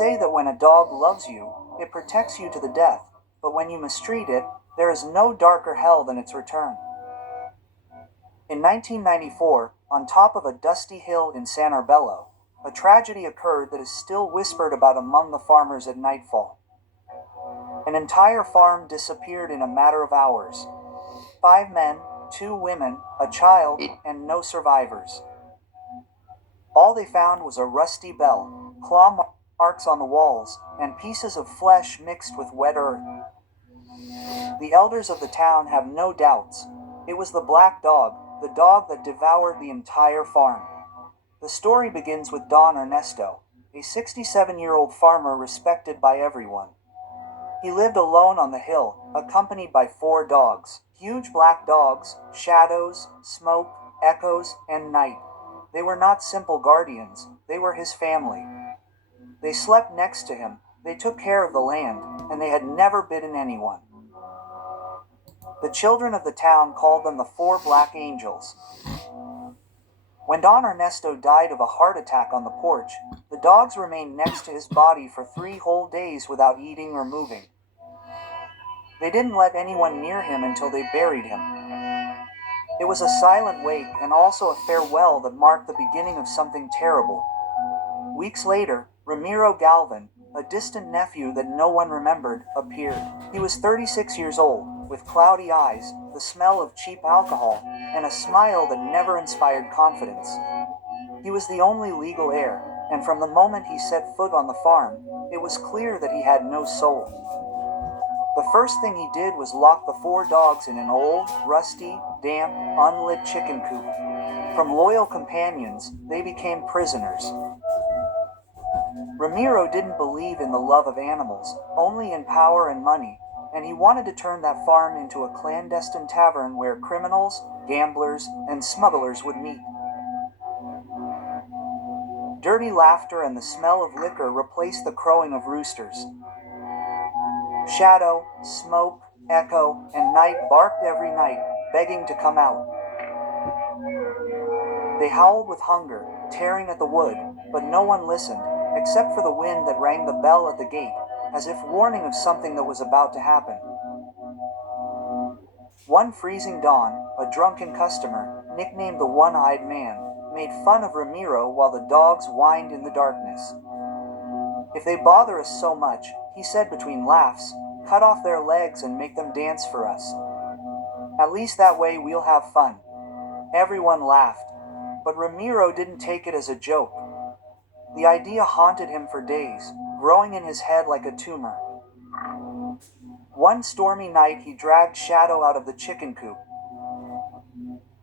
say that when a dog loves you, it protects you to the death, but when you mistreat it, there is no darker hell than its return. In 1994, on top of a dusty hill in San Arbello, a tragedy occurred that is still whispered about among the farmers at nightfall. An entire farm disappeared in a matter of hours. 5 men, 2 women, a child, and no survivors. All they found was a rusty bell, claw marks on the walls, and pieces of flesh mixed with wet earth. The elders of the town have no doubts. It was the black dog, the dog that devoured the entire farm. The story begins with Don Ernesto, a 67-year-old farmer respected by everyone. He lived alone on the hill, accompanied by 4 dogs, huge black dogs, Shadows, Smoke, Echoes, and Night. They were not simple guardians, they were his family. They slept next to him, they took care of the land, and they had never bitten anyone. The children of the town called them the 4 Black Angels. When Don Ernesto died of a heart attack on the porch, the dogs remained next to his body for 3 whole days without eating or moving. They didn't let anyone near him until they buried him. It was a silent wake and also a farewell that marked the beginning of something terrible. Weeks later, Ramiro Galvan, a distant nephew that no one remembered, appeared. He was 36 years old, with cloudy eyes, the smell of cheap alcohol, and a smile that never inspired confidence. He was the only legal heir, and from the moment he set foot on the farm, it was clear that he had no soul. The first thing he did was lock the 4 dogs in an old, rusty, damp, unlit chicken coop. From loyal companions, they became prisoners. Ramiro didn't believe in the love of animals, only in power and money, and he wanted to turn that farm into a clandestine tavern where criminals, gamblers, and smugglers would meet. Dirty laughter and the smell of liquor replaced the crowing of roosters. Shadow, Smoke, Echo, and Night barked every night, begging to come out. They howled with hunger, tearing at the wood, but no one listened, except for the wind that rang the bell at the gate, as if warning of something that was about to happen. One freezing dawn, a drunken customer, nicknamed the One-Eyed Man, made fun of Ramiro while the dogs whined in the darkness. "If they bother us so much," he said between laughs, "cut off their legs and make them dance for us. At least that way we'll have fun." Everyone laughed, but Ramiro didn't take it as a joke. The idea haunted him for days, growing in his head like a tumor. One stormy night he dragged Shadow out of the chicken coop.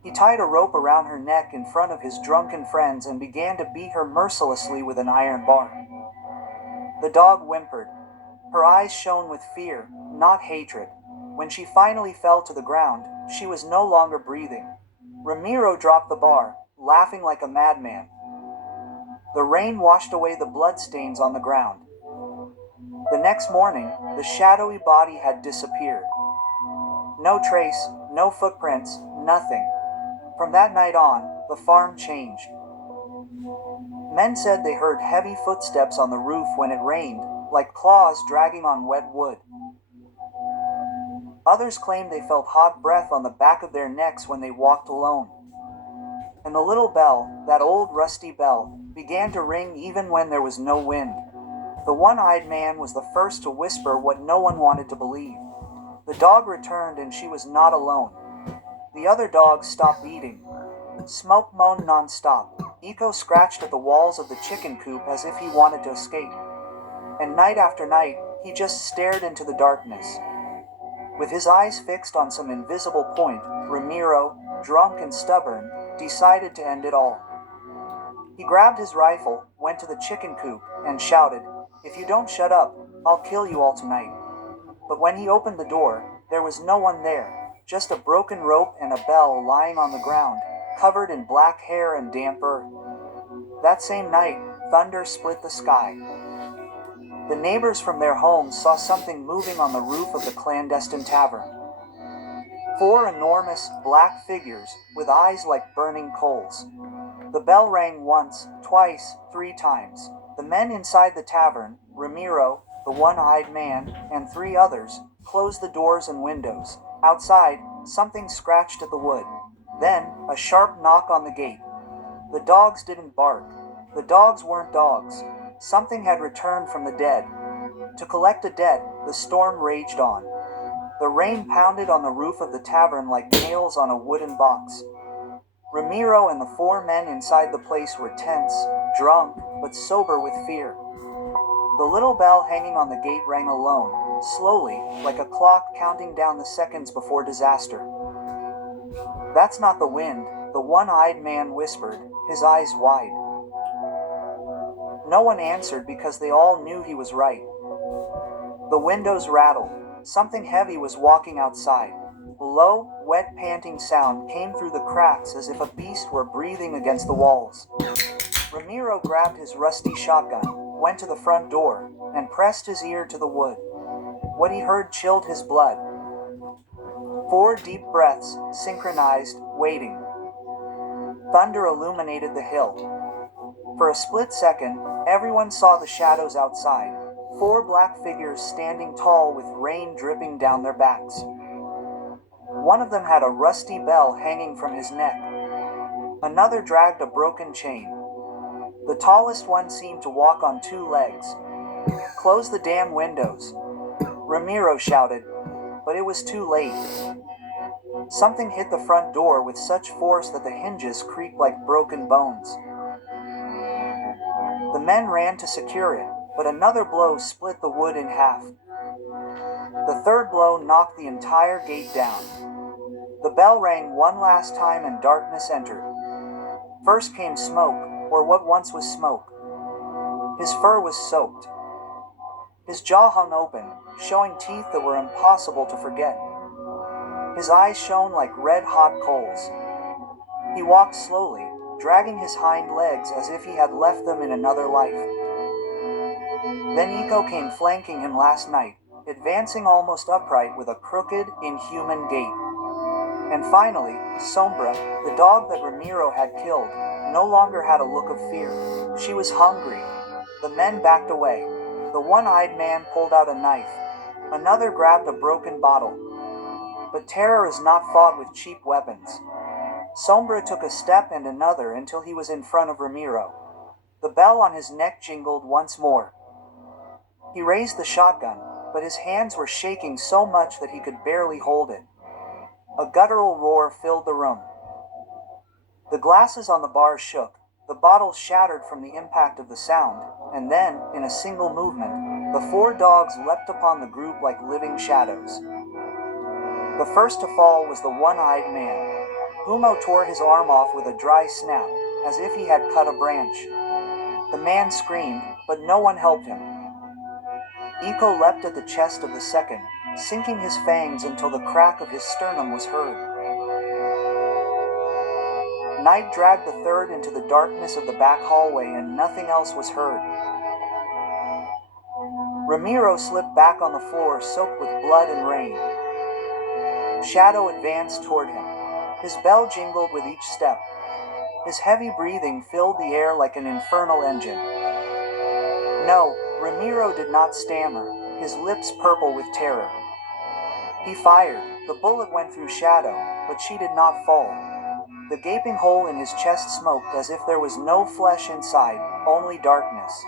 He tied a rope around her neck in front of his drunken friends and began to beat her mercilessly with an iron bar. The dog whimpered. Her eyes shone with fear, not hatred. When she finally fell to the ground, she was no longer breathing. Ramiro dropped the bar, laughing like a madman. The rain washed away the bloodstains on the ground. The next morning, the shadowy body had disappeared. No trace, no footprints, nothing. From that night on, the farm changed. Men said they heard heavy footsteps on the roof when it rained, like claws dragging on wet wood. Others claimed they felt hot breath on the back of their necks when they walked alone. And the little bell, that old rusty bell, began to ring even when there was no wind. The One-Eyed Man was the first to whisper what no one wanted to believe. The dog returned and she was not alone. The other dogs stopped eating. Smoke moaned non-stop. Echo scratched at the walls of the chicken coop as if he wanted to escape. And night after night, he just stared into the darkness. With his eyes fixed on some invisible point, Ramiro, drunk and stubborn, decided to end it all. He grabbed his rifle, went to the chicken coop, and shouted, "If you don't shut up, I'll kill you all tonight." But when he opened the door, there was no one there, just a broken rope and a bell lying on the ground, covered in black hair and damp earth. That same night, thunder split the sky. The neighbors from their homes saw something moving on the roof of the clandestine tavern. 4 enormous, black figures, with eyes like burning coals. The bell rang once, twice, 3 times. The men inside the tavern, Ramiro, the one-eyed man, and three others, closed the doors and windows. Outside, something scratched at the wood. Then, a sharp knock on the gate. The dogs didn't bark. The dogs weren't dogs. Something had returned from the dead. To collect a debt, the storm raged on. The rain pounded on the roof of the tavern like nails on a wooden box. Ramiro and the four men inside the place were tense, drunk, but sober with fear. The little bell hanging on the gate rang alone, slowly, like a clock counting down the seconds before disaster. "That's not the wind," the one-eyed man whispered, his eyes wide. No one answered because they all knew he was right. The windows rattled. Something heavy was walking outside. A low, wet panting sound came through the cracks as if a beast were breathing against the walls. Ramiro grabbed his rusty shotgun, went to the front door, and pressed his ear to the wood. What he heard chilled his blood. 4 deep breaths, synchronized, waiting. Thunder illuminated the hill. For a split second, everyone saw the shadows outside. 4 black figures standing tall with rain dripping down their backs. One of them had a rusty bell hanging from his neck. Another dragged a broken chain. The tallest one seemed to walk on 2 legs. "Close the damn windows," Ramiro shouted, but it was too late. Something hit the front door with such force that the hinges creaked like broken bones. The men ran to secure it, but another blow split the wood in half. The third blow knocked the entire gate down. The bell rang one last time and darkness entered. First came smoke, or what once was smoke. His fur was soaked. His jaw hung open, showing teeth that were impossible to forget. His eyes shone like red-hot coals. He walked slowly, dragging his hind legs as if he had left them in another life. Then Iko came flanking him last night, advancing almost upright with a crooked, inhuman gait. And finally, Sombra, the dog that Ramiro had killed, no longer had a look of fear. She was hungry. The men backed away. The one-eyed man pulled out a knife. Another grabbed a broken bottle. But terror is not fought with cheap weapons. Sombra took a step and another until he was in front of Ramiro. The bell on his neck jingled once more. He raised the shotgun, but his hands were shaking so much that he could barely hold it. A guttural roar filled the room. The glasses on the bar shook, the bottles shattered from the impact of the sound, and then, in a single movement, the 4 dogs leapt upon the group like living shadows. The first to fall was the one-eyed man. Humo tore his arm off with a dry snap, as if he had cut a branch. The man screamed, but no one helped him. Iko leapt at the chest of the second, sinking his fangs until the crack of his sternum was heard. Night dragged the third into the darkness of the back hallway and nothing else was heard. Ramiro slipped back on the floor soaked with blood and rain. Shadow advanced toward him. His bell jingled with each step. His heavy breathing filled the air like an infernal engine. No, Ramiro did not stammer, his lips purple with terror. He fired. The bullet went through Shadow, but she did not fall. The gaping hole in his chest smoked as if there was no flesh inside, only darkness.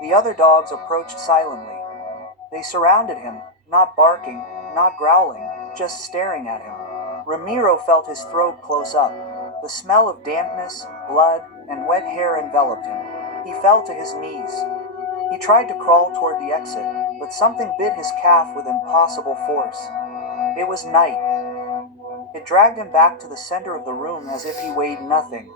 The other dogs approached silently. They surrounded him, not barking, not growling, just staring at him. Ramiro felt his throat close up. The smell of dampness, blood, and wet hair enveloped him. He fell to his knees. He tried to crawl toward the exit, but something bit his calf with impossible force. It was night. It dragged him back to the center of the room as if he weighed nothing.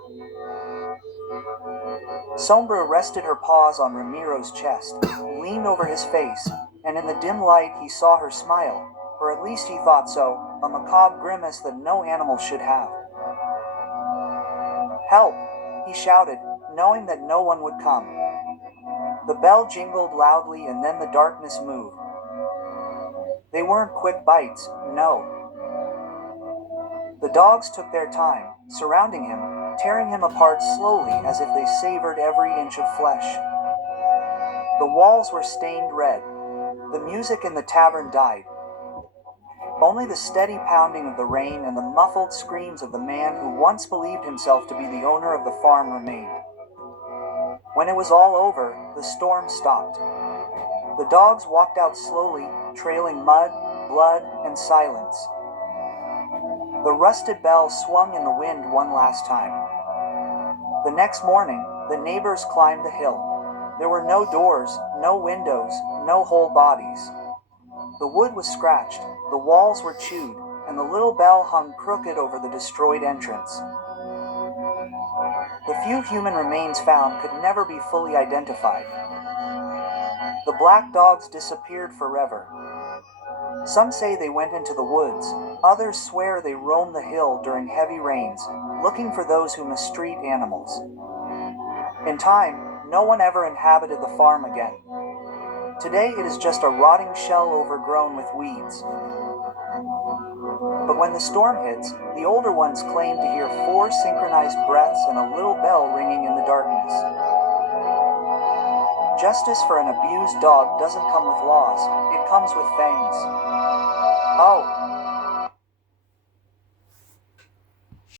Sombra rested her paws on Ramiro's chest, leaned over his face, and in the dim light he saw her smile, or at least he thought so, a macabre grimace that no animal should have. "Help!" he shouted, knowing that no one would come. The bell jingled loudly and then the darkness moved. They weren't quick bites, no. The dogs took their time, surrounding him, tearing him apart slowly as if they savored every inch of flesh. The walls were stained red. The music in the tavern died. Only the steady pounding of the rain and the muffled screams of the man who once believed himself to be the owner of the farm remained. When it was all over, the storm stopped. The dogs walked out slowly, trailing mud, blood, and silence. The rusted bell swung in the wind one last time. The next morning, the neighbors climbed the hill. There were no doors, no windows, no whole bodies. The wood was scratched, the walls were chewed, and the little bell hung crooked over the destroyed entrance. The few human remains found could never be fully identified. The black dogs disappeared forever. Some say they went into the woods, others swear they roamed the hill during heavy rains, looking for those who mistreat animals. In time, no one ever inhabited the farm again. Today it is just a rotting shell overgrown with weeds. But when the storm hits, the older ones claim to hear 4 synchronized breaths and a little bell ringing in the darkness. Justice for an abused dog doesn't come with laws, it comes with fangs. Oh,